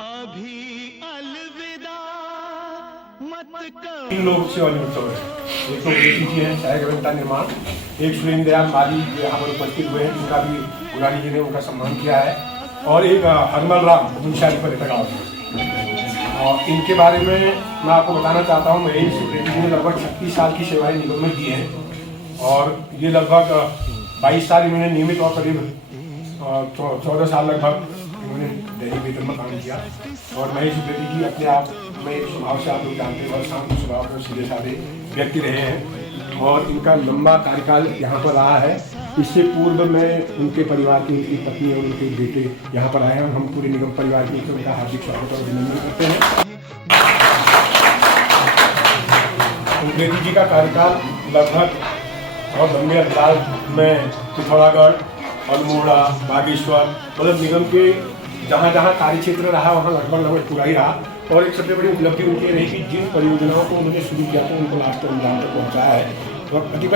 अभी अलविदा मत कर। 3 लोग सेवा निवृत्त हो गए। एक तो जी है सहायक अभियंता निर्माण, एक सुरेंद्र दयाल माली जो यहाँ पर उपस्थित हुए हैं, उनका भी गुरानी जी ने उनका सम्मान किया है, और एक हरमल राम भूमिशाली पर्यटक आवास। और इनके बारे में मैं आपको बताना चाहता हूँ, महेश सुप्रेती जी ने लगभग 36 साल की सेवाएं निगम में की हैं, और ये लगभग 22 साल इन्होंने नियमित और करीब 14 साल लगभग इन्होंने दैनिक वेतन में काम किया। और महेश सुप्रेती जी अपने आप में स्वभाव से आप लोग जानते हैं, बहुत शांत स्वभाव पर सीधे साधे व्यक्ति रहे हैं, और इनका लंबा कार्यकाल यहाँ पर रहा है। इससे पूर्व में उनके परिवार की उनकी पत्नी और उनके बेटे यहाँ पर आए हैं, और हम पूरे निगम परिवार की उनका हार्दिक स्वागत और अभिनंदन करते हैं। सुप्रेती जी का कार्यकाल लगभग बहुत लंबे अंतराल में पिथौरागढ़, अल्मोड़ा, बागेश्वर, मतलब निगम के जहाँ जहाँ कार्य क्षेत्र रहा वहाँ लगभग पूरा ही रहा। और एक सबसे बड़ी उपलब्धि उनकी रही कि जिन परियोजनाओं को उन्होंने शुरू किया था उनको लास्ट तक अंजाम तक पहुँचाया है। तो अधिक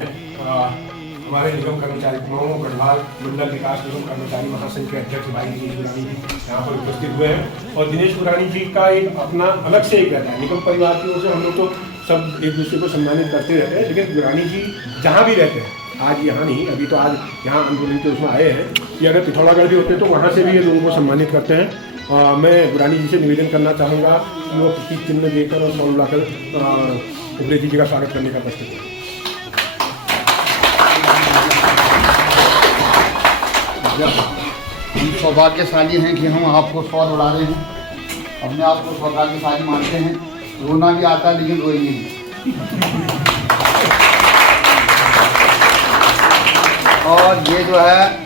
हमारे निगम कर्मचारी मऊ गढ़वाल मंडल विकास निगम कर्मचारी महासंघ के अध्यक्ष भाई दिनेश गुरानी जी यहाँ पर उपस्थित हुए हैं। और दिनेश गुरानी जी का एक अपना अलग से एक रहता है, निगम परिवार की ओर से हम लोग तो सब एक दूसरे को सम्मानित करते रहते हैं, लेकिन गुरानी जी जहाँ भी रहते हैं, आज यहाँ नहीं, अभी तो आज यहाँ आंदोलन के उसमें आए हैं, कि अगर पिथौरागढ़ भी होते तो वहाँ से भी ये लोगों को सम्मानित करते हैं। मैं गुरानी जी से निवेदन करना चाहूँगा कि वो प्रतीक चिन्ह देकर और फॉर्म लाकर सुप्रेती जी का स्वागत करने का प्रस्तुत है। हम सौभाग्यशाली हैं कि हम आपको स्वाद उड़ा रहे हैं, अपने आप को सौभाग्यशाली मानते हैं। रोना भी आता है लेकिन रोएंगे नहीं। और ये जो है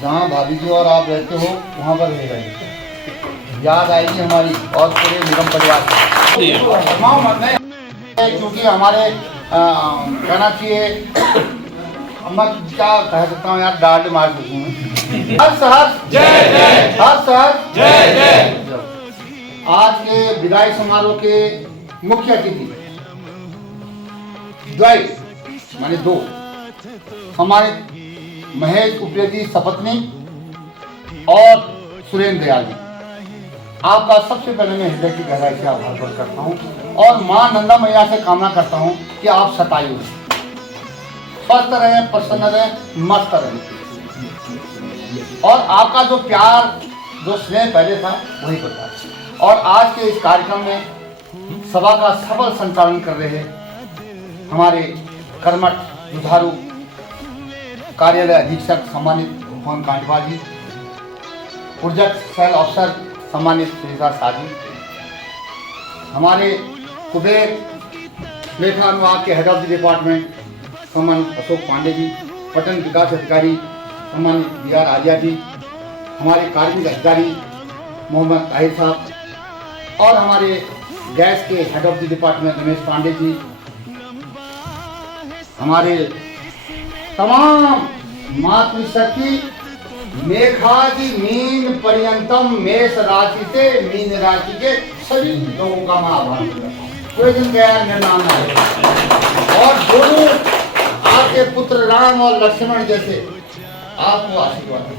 जहाँ भाभी जी और आप रहते हो वहाँ पर रह रहे, याद आएगी हमारी और पूरे निगम परिवार क्योंकि हमारे कहना चाहिए, मैं क्या कह सकता हूँ यार, डांट मार चुकी हूँ। हर शहर जय जय, हर शहर जय जय। आज के विदाई समारोह के मुख्य अतिथि द्वय माने 2 हमारे महेश सुप्रेती सपत्नी और सुरेंद्र दयाल जी, आपका सबसे पहले मैं हृदय की गहराई से आभार व्यक्त करता हूँ, और माँ नंदा मैया से कामना करता हूँ कि आप शतायु स्वस्थ रहें, प्रसन्न रहें, मस्त रहें, और आपका जो प्यार जो स्नेह पहले था वही बता। और आज के इस कार्यक्रम में सभा का सफल संचालन कर रहे हैं हमारे कर्मठ जुझारू कार्यालय अधीक्षक सम्मानित भुवन कांडवाल जी, प्रोजेक्ट सेल अफसर सम्मानित सुनीता शाह जी, हमारे कुबेर लेखा अनुभाग के हेड ऑफ द डिपार्टमेंट सम्मानित अशोक पांडे जी, पटन विकास अधिकारी सम्मानित BR आर्या जी, हमारे कार्मिक अधिकारी मोहम्मद ताहिर साहब, और हमारे गैस के head of the department Ramesh Pandey ji, हमारे तमाम मातृशक्ति मेघादि मीन पर्यंतम मेष राशि से मीन राशि के सभी लोगों का मैं आभार करता हूँ। कोई दिन गया निर्णाम है, और दोनों आपके पुत्र राम और लक्ष्मण जैसे आपको आशीर्वाद है।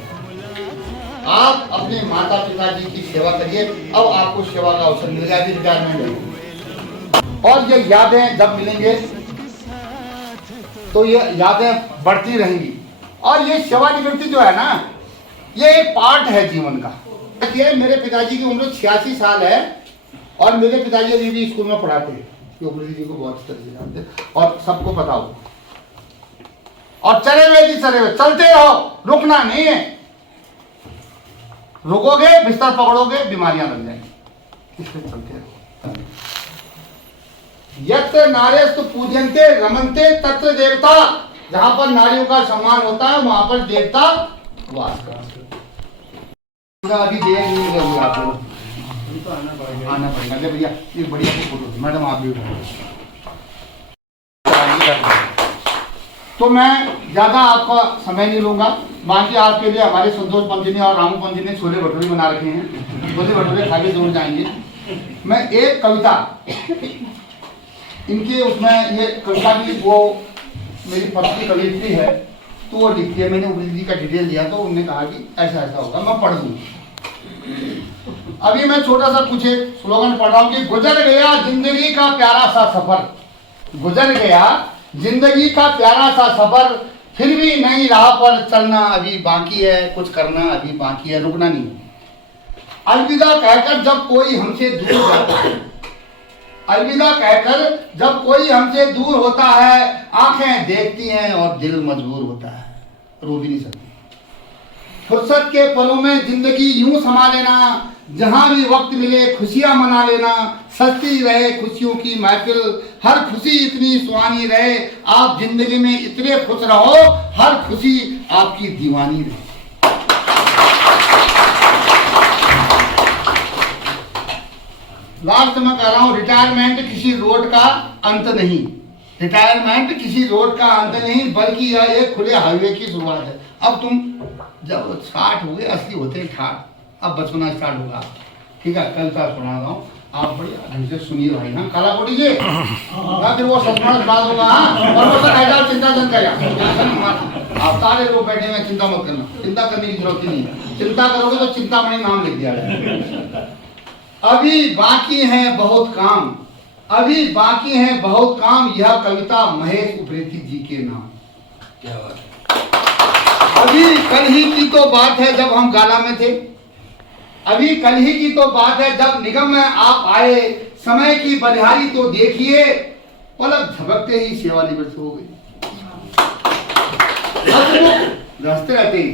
आप अपने माता पिता जी की सेवा करिए, अब आपको सेवा का अवसर मिल गया, रिटायरमेंट, और ये यादें जब मिलेंगे तो ये यादें बढ़ती रहेंगी। और ये सेवानिवृत्ति जो है ना, ये एक पार्ट है जीवन का। देखिए, मेरे पिताजी की उम्र 86 साल है, और मेरे पिताजी अभी भी स्कूल में पढ़ाते हैं, जी को बहुत तरह से जानते हैं, और सबको पता हो। और चले हुए चलते रहो, रुकना नहीं है। रुकोगे बिस्तर पकड़ोगे बीमारियां लग जाएंगी, इसलिए चलते रहो। यत्र नारेस्तु पूजन्ते रमन्ते तत्र देवता, जहां पर नारियों का सम्मान होता है वहां पर देवता वास करते हैं। अभी देर नहीं करूंगा, आप लोग आना पड़ेगा भैया। ये बढ़िया फोटो मैडम, आप भी तो मैं ज्यादा आपका समय नहीं लूंगा। बाकी आपके लिए हमारे संतोष पंत जी ने और रामू पंत जी ने छोले भटूरे बना रखे हैं, छोले भटूरे खा के दूर जाएंगे। मैं एक कविता इनके उसमें, ये कविता भी वो मेरी पत्नी कवियत्री है, तो वो लिखती है। मैंने उर्दू जी का डिटेल दिया तो उन्होंने कहा कि ऐसा ऐसा होगा, मैं पढ़ दूँ। अभी मैं छोटा सा कुछ एक स्लोगन पढ़ रहा हूँ कि गुजर गया जिंदगी का प्यारा सा सफर, गुजर गया जिंदगी का प्यारा सा सफर, फिर भी नई राह पर चलना अभी बाकी है, कुछ करना अभी बाकी है, रुकना नहीं। अलविदा कहकर जब कोई हमसे दूर जाता है, अलविदा कहकर जब कोई हमसे दूर होता है, आंखें देखती हैं और दिल मजबूर होता है, रो भी नहीं सकती। फुर्सत के पलों में जिंदगी यूं समा लेना, जहां भी वक्त मिले खुशियां मना लेना, सस्ती रहे खुशियों की महफिल, हर खुशी इतनी सुहानी रहे, आप जिंदगी में इतने खुश रहो, हर खुशी आपकी दीवानी रहे। लास्ट में कह रहा हूं, रिटायरमेंट किसी रोड का अंत नहीं, रिटायरमेंट किसी रोड का अंत नहीं, बल्कि यह एक खुले हाईवे की शुरुआत है। अब तुम जब 60 हुए 80 होते हैं 60, अब बचपना स्टार्ट होगा। ठीक है, कल का सुना रहा हूँ, आप बड़ी ढंग से सुनिए भाई। हाँ काला कोटी जी, फिर वो सस्पेंस बात होगा। हाँ, और वो सब चिंता मत करिए, आप सारे लोग बैठे हुए, चिंता मत करना, चिंता करने की जरूरत ही नहीं। चिंता करोगे तो चिंतामणि नाम लिख दिया जाएगा। अभी बाकी है बहुत काम, अभी बाकी है बहुत काम, यह कविता महेश उप्रेती जी के नाम। क्या बात है। अभी कल ही की तो बात है जब हम गाला में थे, अभी कल ही की तो बात है जब निगम में आप आए, समय की बलिहारी तो देखिए, पलक झपकते ही सेवानिवृत्त हो गई। रास्ते रहते ही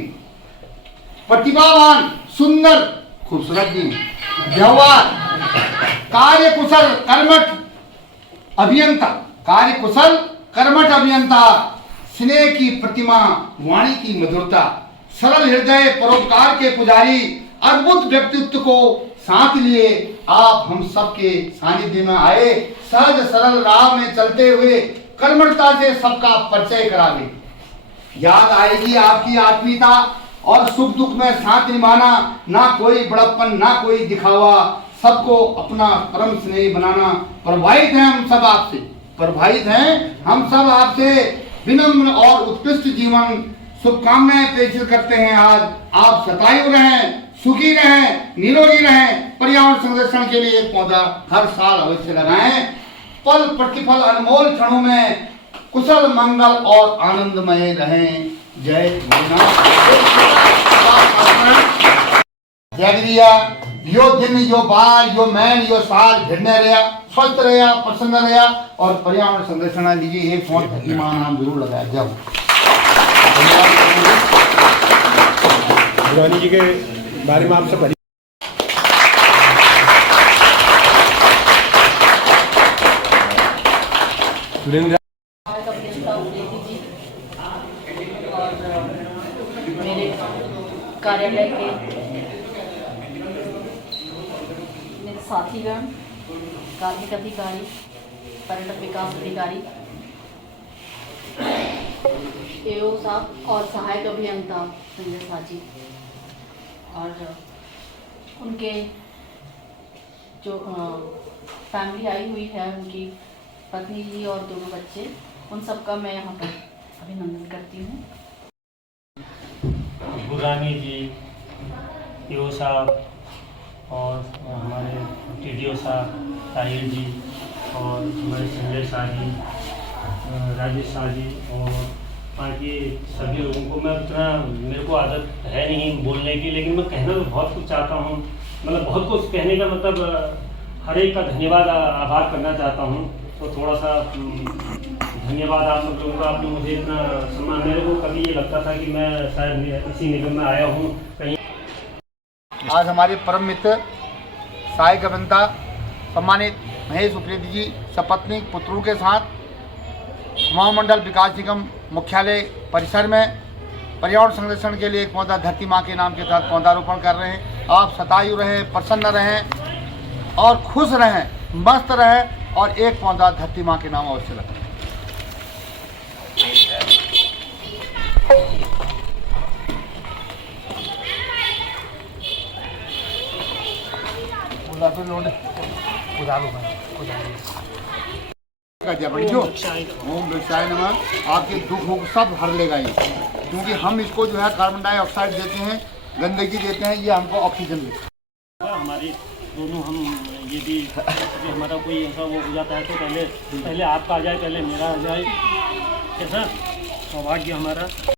प्रतिभावान, सुंदर, खूबसूरत भी, व्यवहार, कार्य कुशल, कर्मठ अभियंता, कार्य कुशल कर्मठ अभियंता, स्नेह की प्रतिमा, वाणी की मधुरता, सरल हृदय, परोपकार के पुजारी, अद्भुत व्यक्तित्व को साथ लिए आप हम सबके सानिध्य में आए, सहज सरल राह में चलते हुए कर्मठता से सबका परिचय करा गए। याद आएगी आपकी आत्मीयता और सुख दुख में साथ निभाना, ना कोई बड़प्पन ना कोई दिखावा, सबको अपना परम स्नेही बनाना। प्रभावित हैं हम सब आपसे, प्रभावित हैं हम सब आपसे, विनम्र और उत्कृष्ट जीवन शुभकामनाएं प्रेषित करते हैं। आज आप शतायु रहें, सुखी रहें, निरोगी रहें। पर्यावरण संरक्षण के लिए एक पौधा हर साल अवश्य लगाएं। पल प्रतिफल अनमोल क्षणों में कुशल मंगल और आनंदमय रहें। जय भोलेनाथ। यो दिन यो बार यो मैन यो साल भिड़ने रहा, स्वस्थ रहा, प्रसन्न रहा और पर्यावरण संरक्षण लीजिए। एक फोन प्रतिमा नाम जरूर लगाया। जब दुरानी जी के बारे में आप सब सुरेंद्र मेरे कार्यालय के मेरे साथीगण, कार्मिक अधिकारी, पर्यटन विकास अधिकारी, एओ साहब और सहायक अभियंता संजय साजी और उनके जो फैमिली आई हुई है, उनकी पत्नी जी और दोनों बच्चे, उन सबका मैं यहाँ पर अभिनंदन करती हूँ। दुरानी जी, ईओ साहब और हमारे टीडीओ साहब ताहिर जी और हमारे संजय शाह जी, राजेश शाह जी और बाकी सभी लोगों को, मैं उतना मेरे को आदत है नहीं बोलने की, लेकिन मैं कहना तो बहुत कुछ चाहता हूँ। मतलब बहुत कुछ कहने का मतलब हर एक का धन्यवाद आभार करना चाहता हूँ। तो थोड़ा सा धन्यवाद आप सब लोगों का, आपने मुझे इतना सम्मान। मेरे को कभी ये लगता था कि मैं शायद इसी निगम में आया हूँ कहीं। आज हमारे परम मित्र सहायक अभियंता सम्मानित महेश उप्रेती जी सपत्नी पुत्रों के साथ महामंडल विकास निगम मुख्यालय परिसर में पर्यावरण संरक्षण के लिए एक पौधा धरती माँ के नाम के तहत पौधारोपण कर रहे हैं। आप शतायु रहें, प्रसन्न रहें और खुश रहें, मस्त रहें और एक पौधा धरती माँ के नाम अवश्य लगाएं। ओम वृक्षाय नमः। आपके दुख सब हर लेगा ये, क्योंकि हम इसको जो है कार्बन डाइऑक्साइड देते हैं, गंदगी देते हैं, ये हमको ऑक्सीजन देते हैं। हमारे दोनों हम ये भी कि हमारा कोई ऐसा वो हो जाता है तो पहले आपका आ जाए, पहले मेरा आ जाए, कैसा सौभाग्य हमारा।